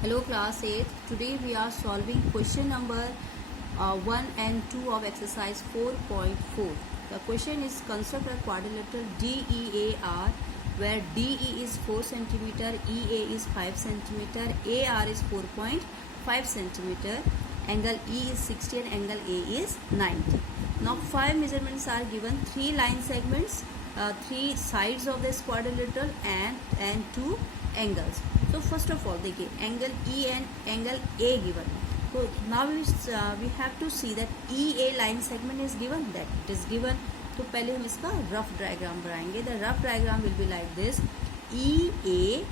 Hello class 8. Today we are solving question number 1 and 2 of exercise 4.4. The question is construct a quadrilateral DEAR where DE is 4 cm, EA is 5 cm, AR is 4.5 cm, angle E is 60 and angle A is 90. Now 5 measurements are given, 3 line segments, 3 sides of this quadrilateral and 2 angles. So first of all देखिए angle E and angle A given. So now we have to see that EA line segment is given, that it is given. तो पहले हम इसका rough diagram बनाएंगे. The rough diagram will be like this: EA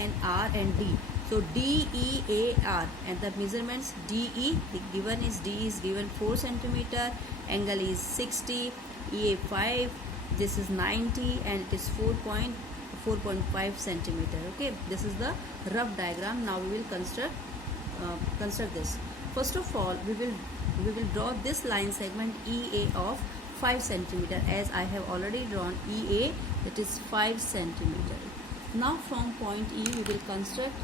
and R and D. So DEAR and the measurements DE given is D is given 4 cm, angle is 60, EA 5, this is 90 and it is 4.5 centimeter. Okay, this is the rough diagram. Now we will construct this. First of all, we will draw this line segment EA of 5 centimeter, as I have already drawn EA, that is 5 centimeter. Now from point E we will construct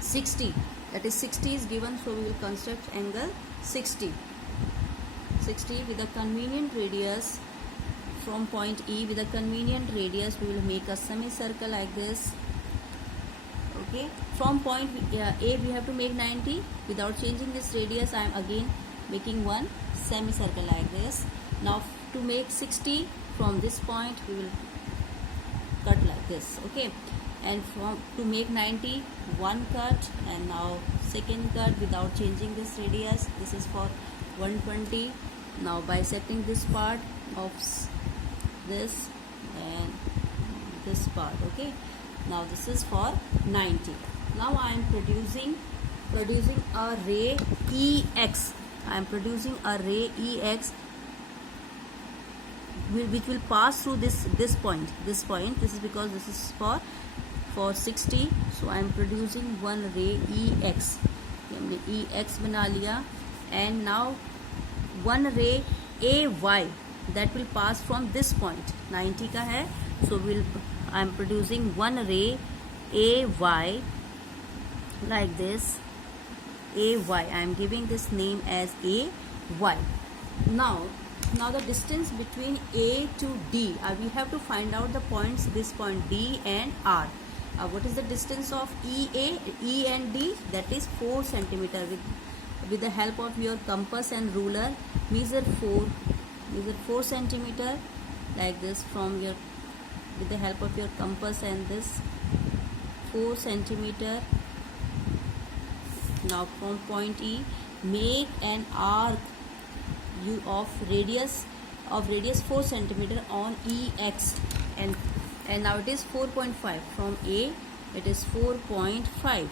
60, that is 60 is given, so we will construct angle 60 with a convenient radius. From point E with a convenient radius we will make a semicircle like this. Okay, from point A we have to make 90. Without changing this radius, I am again making one semicircle like this. Now to make 60, from this point we will cut like this. Okay, and to make 90, one cut, and now second cut without changing this radius. This is for 120. Now bisecting this part of this and this part. Okay, now this is for 90. Now I am producing a ray EX. I am producing a ray EX which will pass through this point. This is because this is for 60. So I am producing one ray EX. हमने EX बना लिया. And now one ray AY that will pass from this point. 90 का है, so I am producing one ray AY like this. AY, I am giving this name as AY. Now the distance between A to D, we have to find out the points, this point D and R. What is the distance of E and D? That is 4 centimeter. With the help of your compass and ruler, measure 4 centimeter like this with the help of your compass and this 4 centimeter. Now from point E, make an arc of radius 4 centimeter on EX, and now it is 4.5. From A it is 4.5.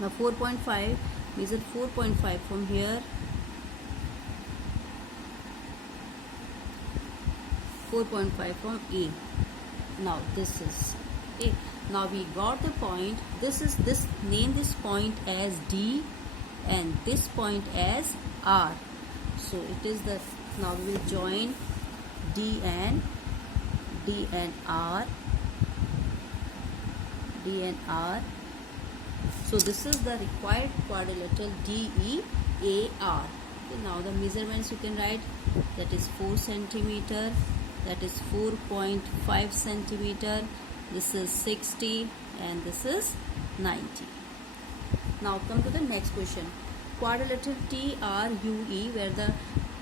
Now 4.5, measure 4.5 from here. 4.5 from A. Now this is okay. Now we got the point. Name this point as D and this point as R. So it is now we will join D and R. So this is the required quadrilateral DEAR. Okay, now the measurements you can write, that is 4 centimeter, that is 4.5 centimeter, this is 60 and this is 90. Now come to the next question. Quadrilateral TRUE, where the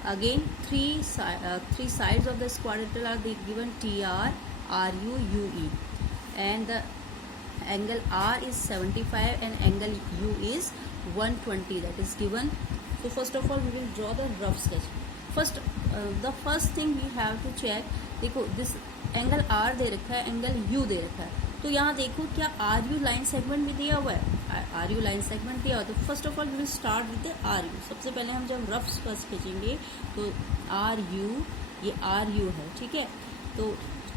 again three sides of this quadrilateral are given TR, RU, UE, and the angle R is 75 and angle U is 120, that is given. So first of all we will draw the rough sketch. The first thing we have to check, देखो this angle R दे रखा है, angle U दे रखा है, तो यहाँ देखो क्या RU line segment भी दिया हुआ है. RU लाइन सेगमेंट दिया हुआ है, तो first of all we will start with the RU. सबसे पहले हम जब रफ स्केच खींचेंगे तो RU, ये RU है, ठीक है. तो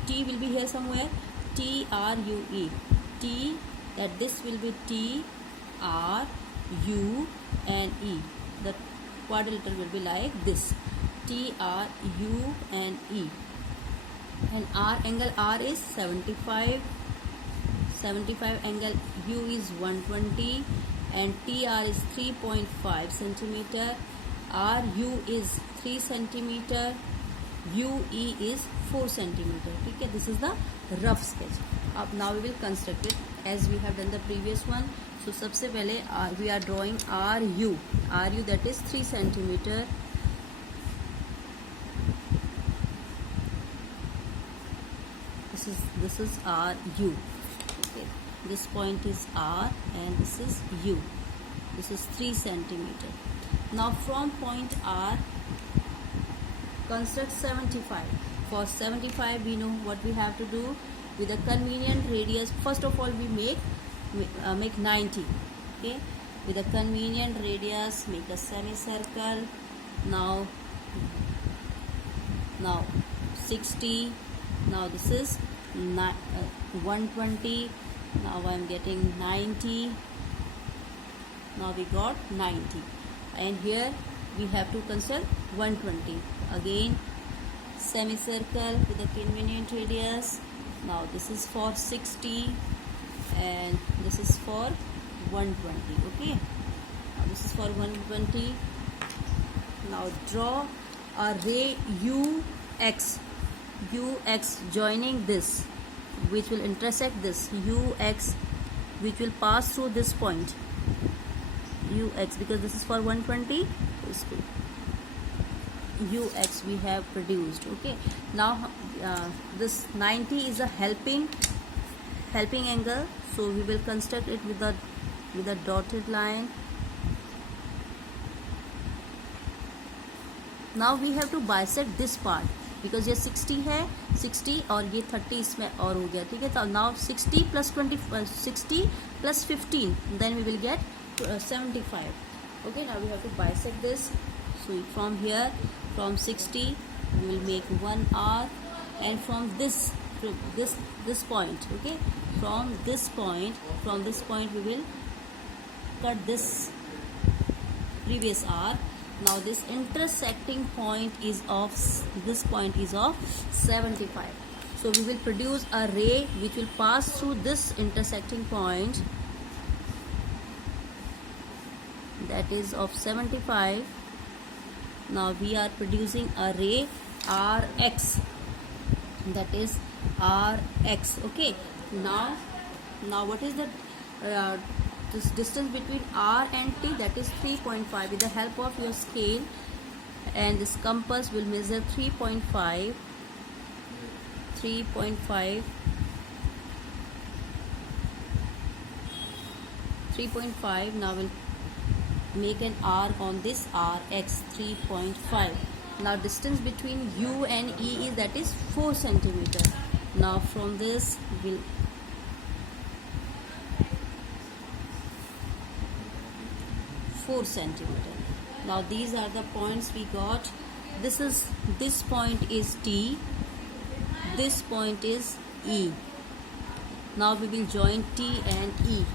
T will be here somewhere, TRUE, T, that this will be T, R, U and E. The quadrilateral will be like this, T, R, U and E. And R, angle R is 75 75 angle U is 120 and TR is 3.5 centimeter. RU is 3 centimeter. UE is 4 centimeter. Okay, this is the rough sketch. Now we will construct it as we have done the previous one. So सबसे पहले we are drawing RU that is 3 centimeter. This is RU. Okay, this point is R and this is U. This is 3 centimeter. Now from point R, construct 75. For 75 we know what we have to do. With a convenient radius, first of all we make 90. Okay, with a convenient radius make a semicircle. Now 60. Now this is 120. Now I am getting 90. Now we got 90, and here we have to construct 120. Again semicircle with a convenient radius. Now this is for 60 and this is for 120. Okay, now this is for 120. Now draw a ray UX joining this, which will intersect this UX, which will pass through this point UX, because this is for 120. UX we have produced. Okay, now this 90 is a helping angle, so we will construct it with a dotted line. Now we have to bisect this part, because ये 60 है, 60 और ये 30 इसमें और हो गया. ठीक है, तो now 60 plus 60 plus 15, then we will get 75. Okay, now we have to bisect this. So from here, from 60 we will make one arc, and from this point, okay, from this point we will cut this previous arc. Now this intersecting point is of 75. So we will produce a ray which will pass through this intersecting point, that is of 75. Now we are producing a ray RX, that is RX. Okay, now what is the this distance between R and T? That is 3.5. With the help of your scale and this compass will measure 3.5. Now we'll make an arc on this RX 3.5. Now distance between U and E is, that is 4 centimeter. Now from this we'll centimeter. Now these are the points we got. This point is T, this point is E. Now we will join T and E.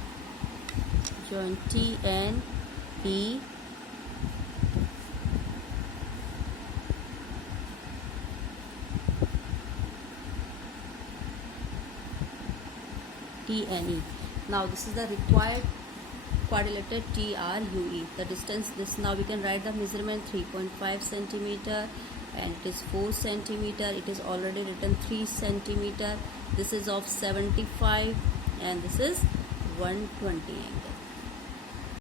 Join T and E. T and E. Now this is the required quadrilateral TRUE. The distance, this now we can write the measurement 3.5 centimeter and it is 4 centimeter. It is already written 3 centimeter. This is of 75 and this is 120 angle.